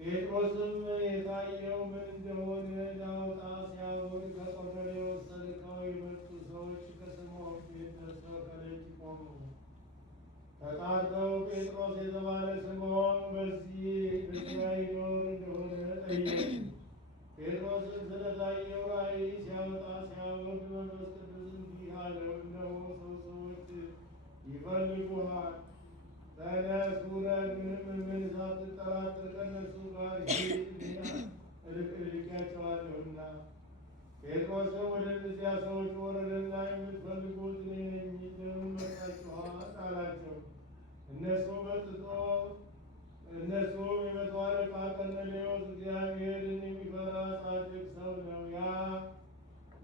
ጴጥሮስም የታየው ምን እንደሆነ ሊያወጣ ሲያውቅ ከቆርኔሌዎስ ተልከው የመጡ ሰዎች ከስምዖን ጴጥሮስ ከደጅ ቆሙ። ተጣርተው ጴጥሮስ የተባለ ስምዖን በዚያ ይኖር እንደሆነ ጠየቁ። ጴጥሮስም ስለታየው ራእይ ሲያወጣ ሲያወርድ መንፈስ ቅዱስ እንዲህ አለው፣ እነሆ ሰዎች ይፈልጉሃል። ተነስ ውረድ፣ ምንም ሳትጠራጠር ከእነርሱ ጋር እልኬያቸዋለሁና። ጴጥሮስም ወደ እነዚያ ሰዎች ወረደና የምትፈልጉት እኔ ነኝ፣ ለምን መጣችኋል አላቸው። እነርሱም የመቶ አለቃ ቆርኔሌዎስ እግዚአብሔርን የሚፈራ ጻድቅ ሰው ነው፣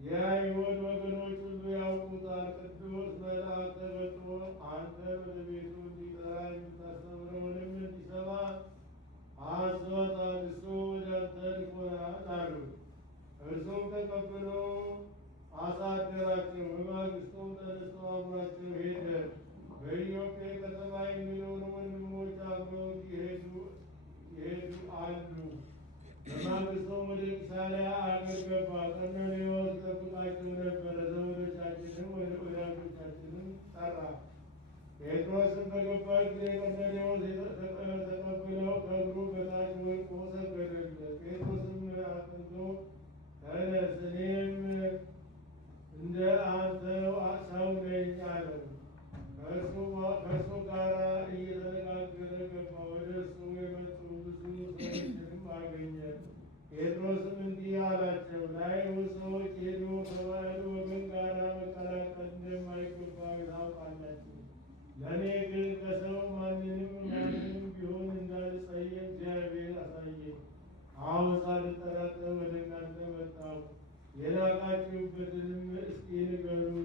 የአይሁድ ወገኖች ሁሉ ያውቁታል። ቅዱስ መልአክ ተገልጦ አንተ ወደ ቤቱ እንዲጠራ የምታስተምረውንም እንዲሰማ አዞታል። እሱ ወደ አንተ ልኮናል አሉት። እርሱም ተቀብሎ አሳደራቸው። በማግስቱም ተነስቶ አብሯቸው ሄደ። በኢዮጴ ከተማ የሚኖሩ ወንድሞች አብረውት ይሄዱ አሉ። በማግስቱም ወደ ቂሳርያ አገር ገባ። ቆርኔሌዎስ ይጠብቃቸው ነበረ። ዘመዶቻችንም ወዳጆቻችንም ጠራ። ጴጥሮስም በገባ ጊዜ ቆርኔሌዎስ ተቀብለው ከእግሩ በታች ወድቆ ሰገደለት። ጴጥሮስም አቅንቶ ተነስ፣ እኔም እንደ አንተው ሰው ነኝ አለው። ከእርሱ ጋር እየተነጋገረ ገባ። ወደ እርሱ የመጡ ብዙ ሰዎችንም አገኘ። ጴጥሮስም እንዲህ አላቸው፣ ለአይሁድ ሰዎች ሄዶ ከባዕድ ወገን ጋር መቀላቀል እንደማይገባ ታውቃላችሁ። ለእኔ ግን ከሰው ማንንም ቢሆን እንዳልጸየፍ እግዚአብሔር አሳየኝ። አሁን ሳልጠራጠር ወደ እናንተ መጣሁ። የላካችሁበትንም እስኪ ንገሩኝ።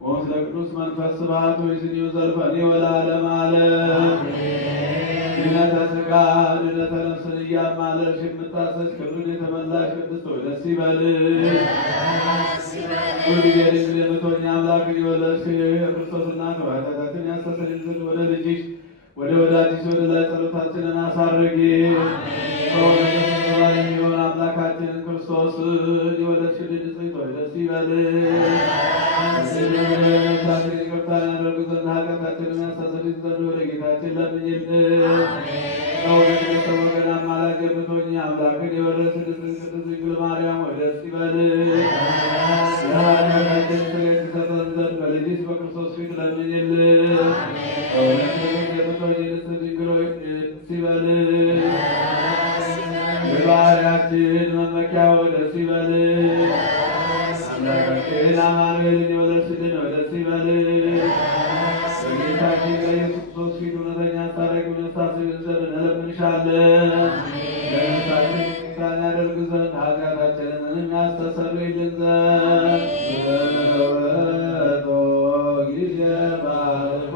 ወምስለ ቅዱስ መንፈስ ስብሐት ወይስኒው ዘልፈኒ ወለዓለመ ዓለም። ድኅነተ ሥጋ ድኅነተ ነፍስን እያማለድሽ የምታሰች ክብርን የተመላሽ ቅድስት ሆይ ደስ ይበልሽ። ሁልጊዜ ድንግል የምትሆኚ አምላክን የወለድሽ የክርስቶስ እናት ሆይ ኃጢአታችንን ያስተሰርይልን ዘንድ ወደ ልጅሽ ወደ ወዳጅሽ ወደ ላይ ጸሎታችንን አሳርጊ። በእውነት የሚሆን አምላካችንን ክርስቶስን የወለድሽልን ንጽሕት ሆይ ደስ ይበልሽ። ኃጢአታችንን ይቅርታን ያደርግ ዘንድ ኃጢአታችንን ያስተሰርይ ዘንድ ወደ ጌታችን ለምኝልን። በእውነት የሰው ወገን አማላጅ የምትሆኚ አምላክን የወለድሽ ቅድስት ድንግል ማርያም ሆይ ደስ ይበልሽ። የኃጢአታችንን ስርየት ይሰጠን ዘንድ በልጅሽ በክርስቶስ ፊት ለምኝልን። በእውነት የምትሆኚ ንጽሕት ድንግል ሆይ ደስ ይበልሽ። የባሕርያችን መመኪያ ሆይ ደስ ይበልሽ። አምላካችን አማኑኤልን የወለድሽልን ሆይ ደስ ይበልሽ። በጌታችን በኢየሱስ ክርስቶስ ፊት እውነተኛ አስታራቂውን ታስቢን ዘንድ እንለምንሻለን። ለነፍሳችን ይቅርታን ያደርግ ዘንድ ኃጢአታችንንም ያስተሰርይልን ዘንድ ጊዜ ባርኮ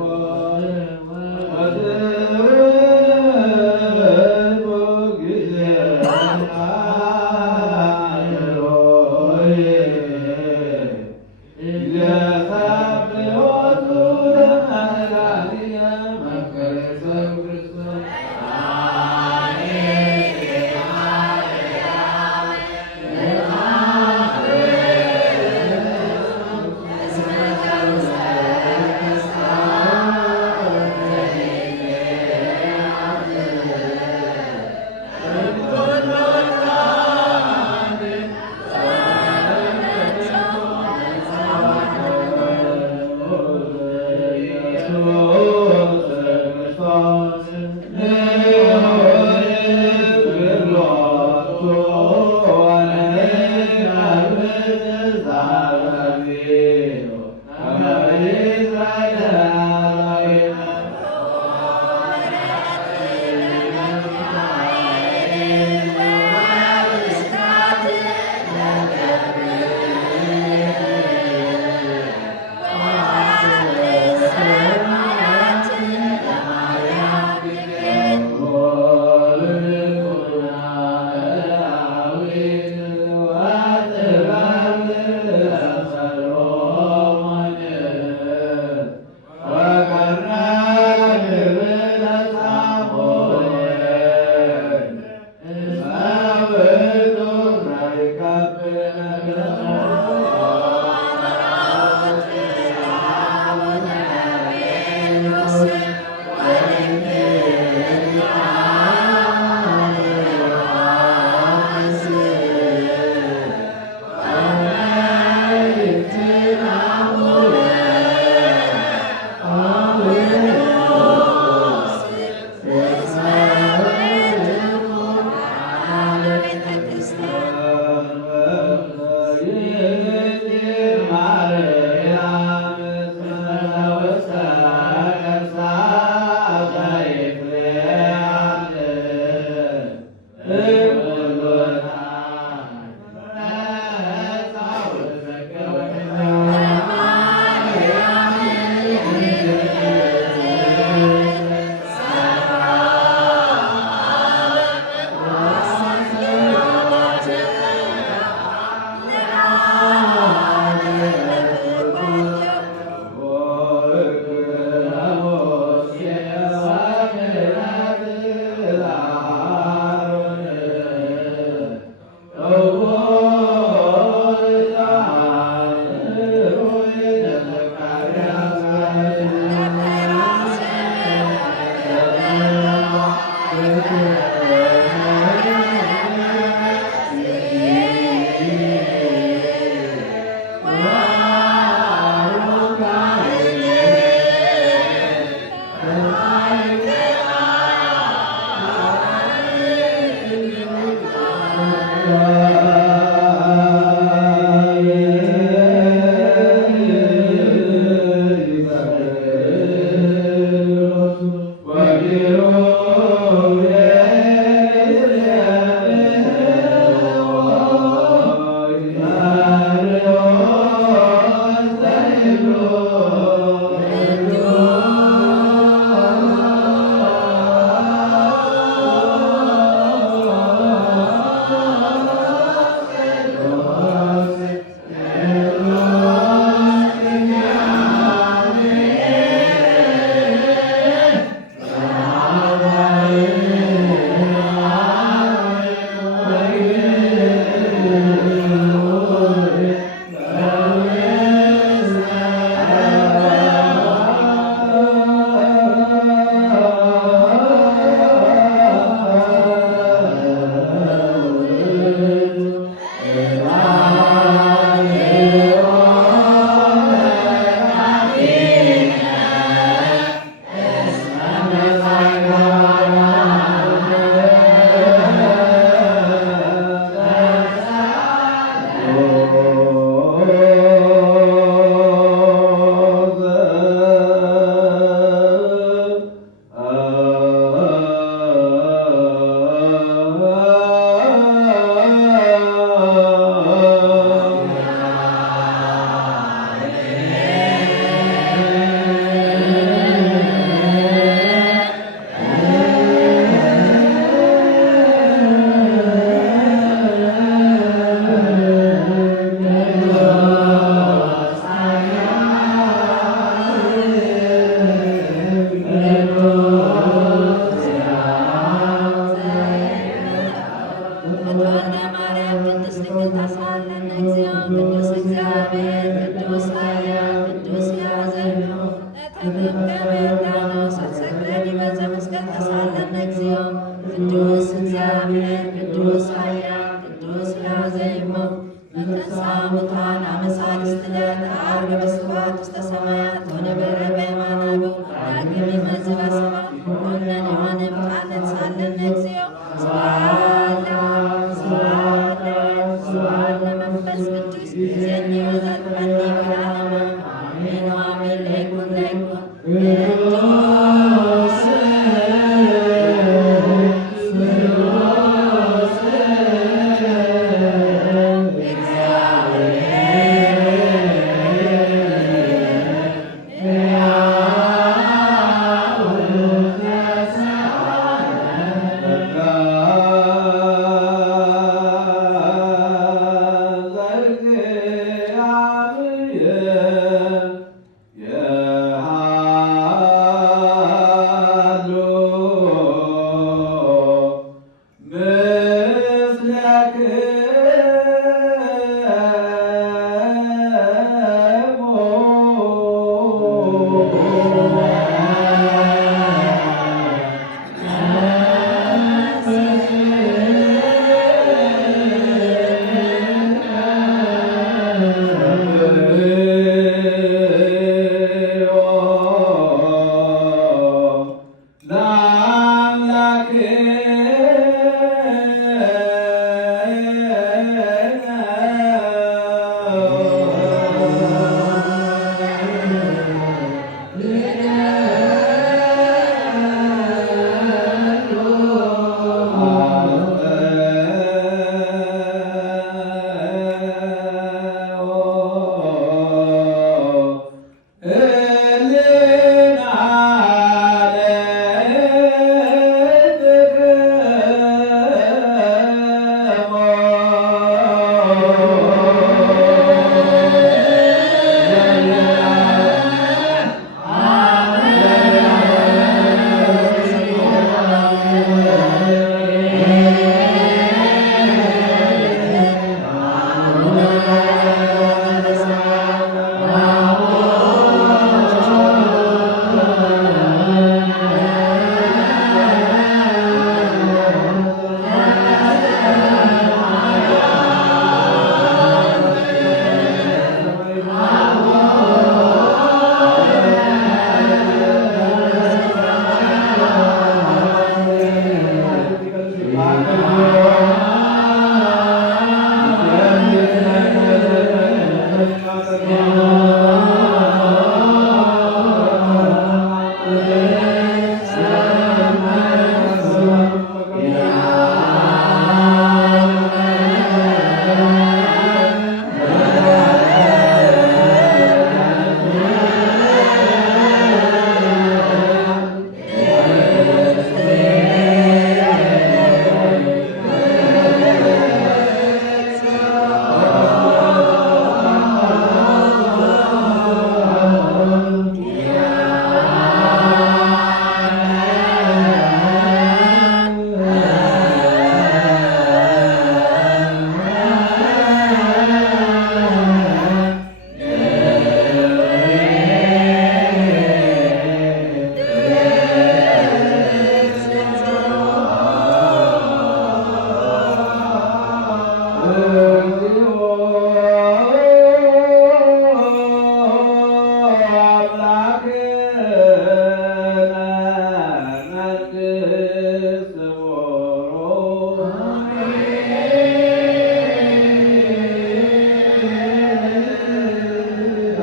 ሰማያት ወነበረ በየማናዱ ዳግም ይመጽእ በሰማያት ኮነ ዮሐንም ቃል ጻለን እግዚኦ